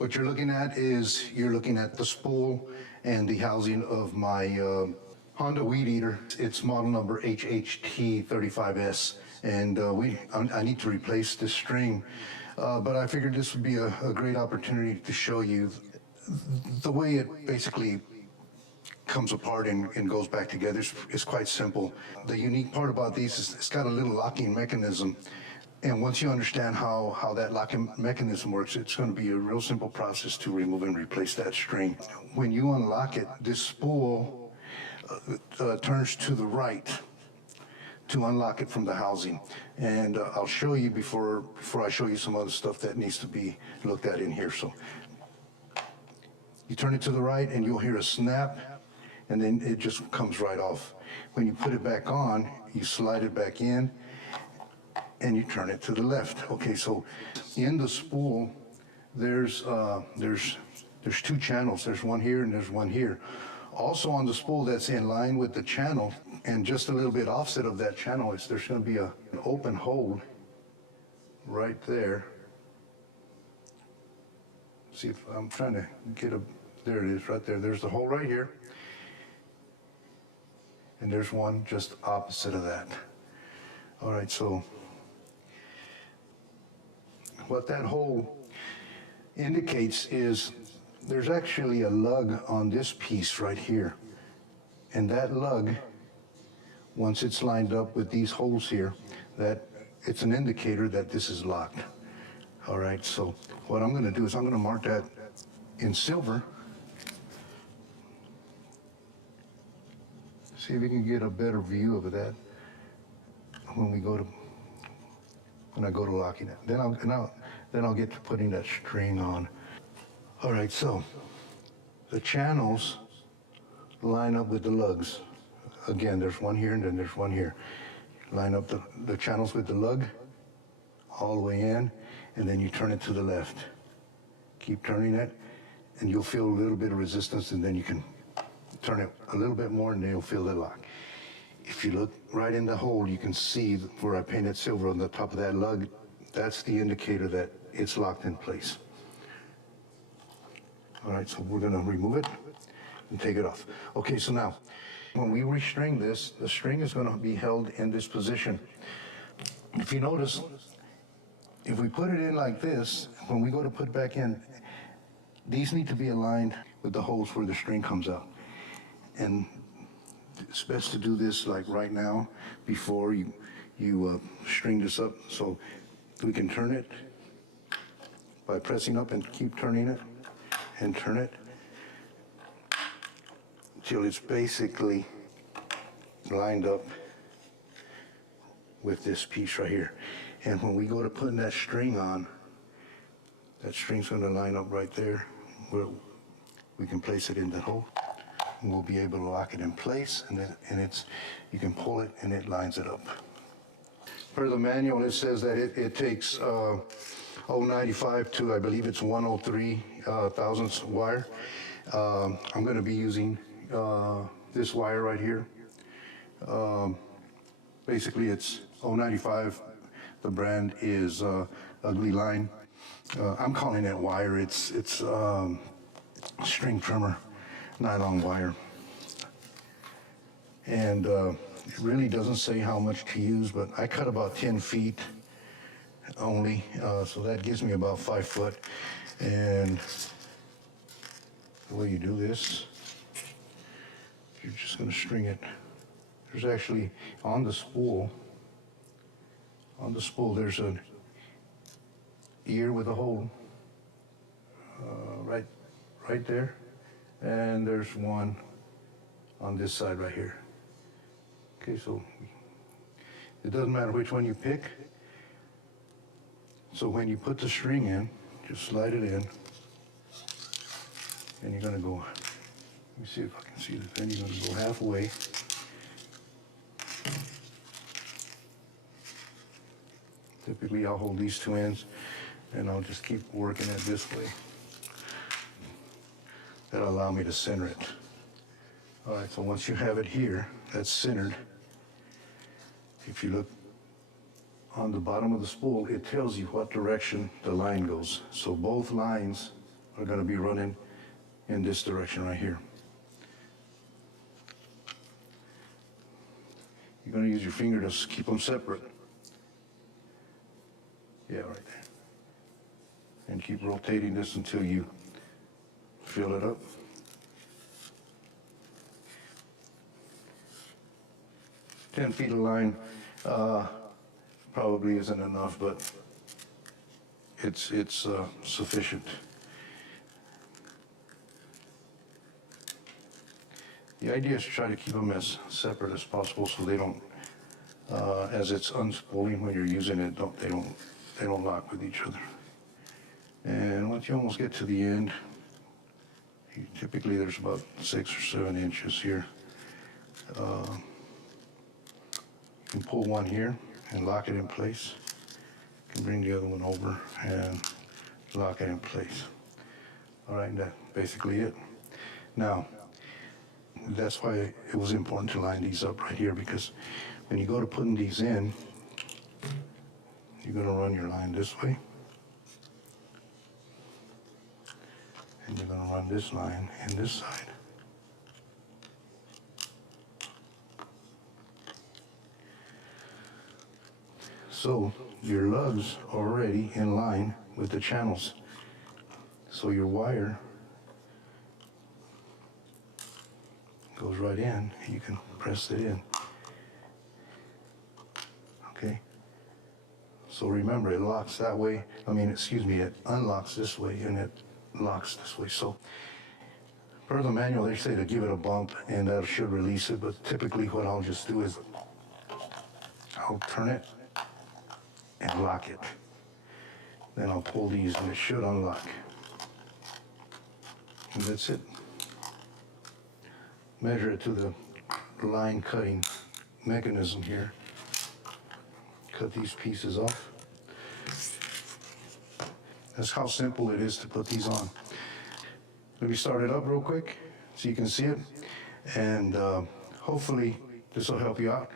What you're looking at is you're looking at the spool and the housing of my Honda Weed Eater. It's model number HHT35S, and I need to replace this string, but I figured this would be a great opportunity to show you the way it basically comes apart and goes back together. Is quite simple. The unique part about these is it's got a little locking mechanism. And once you understand how that locking mechanism works, it's going to be a real simple process to remove and replace that string. When you unlock it, this spool turns to the right to unlock it from the housing. And I'll show you before I show you some other stuff that needs to be looked at in here. So you turn it to the right and you'll hear a snap, and then it just comes right off. When you put it back on, you slide it back in, and you turn it to the left. Okay, so in the spool, there's two channels. There's one here and there's one here. Also on the spool that's in line with the channel, and just a little bit offset of that channel, there's going to be an open hole right there. See if I'm trying to get there it is right there. There's the hole right here. And there's one just opposite of that. All right, so what that hole indicates is there's actually a lug on this piece right here. And that lug, once it's lined up with these holes here, that it's an indicator that this is locked. All right, so what I'm gonna do is I'm gonna mark that in silver. See if we can get a better view of that when I go to locking it. Then I'll get to putting that string on. All right, so the channels line up with the lugs. Again, there's one here and then there's one here. Line up the channels with the lug all the way in, and then you turn it to the left. Keep turning it, and you'll feel a little bit of resistance, and then you can turn it a little bit more and then you'll feel the lock. If you look right in the hole, you can see where I painted silver on the top of that lug. That's the indicator that it's locked in place. All right, so we're gonna remove it and take it off. Okay, so now, when we restring this, the string is gonna be held in this position. If you notice, if we put it in like this, when we go to put it back in, these need to be aligned with the holes where the string comes out. And it's best to do this like right now before you string this up, so we can turn it by pressing up and keep turning it and turn it until it's basically lined up with this piece right here. And when we go to putting that string on, that string's going to line up right there where we can place it in the hole. And we'll be able to lock it in place, and you can pull it and it lines it up. Per the manual, it says that it takes 0.95 to, I believe it's 103 thousandths wire. I'm going to be using this wire right here. Basically, it's 0.95. The brand is Ugly Line. I'm calling it wire. It's string trimmer. Nylon wire. And it really doesn't say how much to use, but I cut about 10 feet only, so that gives me about 5 foot. And the way you do this, you're just going to string it. There's actually, on the spool, there's an ear with a hole right there. And there's one on this side right here. Okay, so it doesn't matter which one you pick. So when you put the string in, just slide it in, and you're gonna go, let me see if I can see this, then you're gonna go halfway. Typically I'll hold these two ends, and I'll just keep working it this way. That'll allow me to center it. All right, so once you have it here, that's centered. If you look on the bottom of the spool, it tells you what direction the line goes. So both lines are going to be running in this direction right here. You're going to use your finger to keep them separate. Yeah, right there. And keep rotating this until you fill it up. "10 feet of line probably isn't enough, but it's sufficient. The idea is to try to keep them as separate as possible so they don't, as it's unspooling when you're using it, they don't lock with each other. And once you almost get to the end, typically there's about 6 or 7 inches here. You can pull one here and lock it in place. You can bring the other one over and lock it in place. All right, that's basically it. Now, that's why it was important to line these up right here, because when you go to putting these in, you're going to run your line this way. And you're going to run this line in this side. So your lugs are already in line with the channels. So your wire goes right in, and you can press it in. Okay? So remember, it locks that way. It unlocks this way, and it locks this way. So per the manual, they say to give it a bump, and that should release it. But typically what I'll just do is I'll turn it and lock it. Then I'll pull these, and it should unlock. And that's it. Measure it to the line cutting mechanism here. Cut these pieces off. That's how simple it is to put these on. Let me start it up real quick so you can see it. And hopefully this will help you out.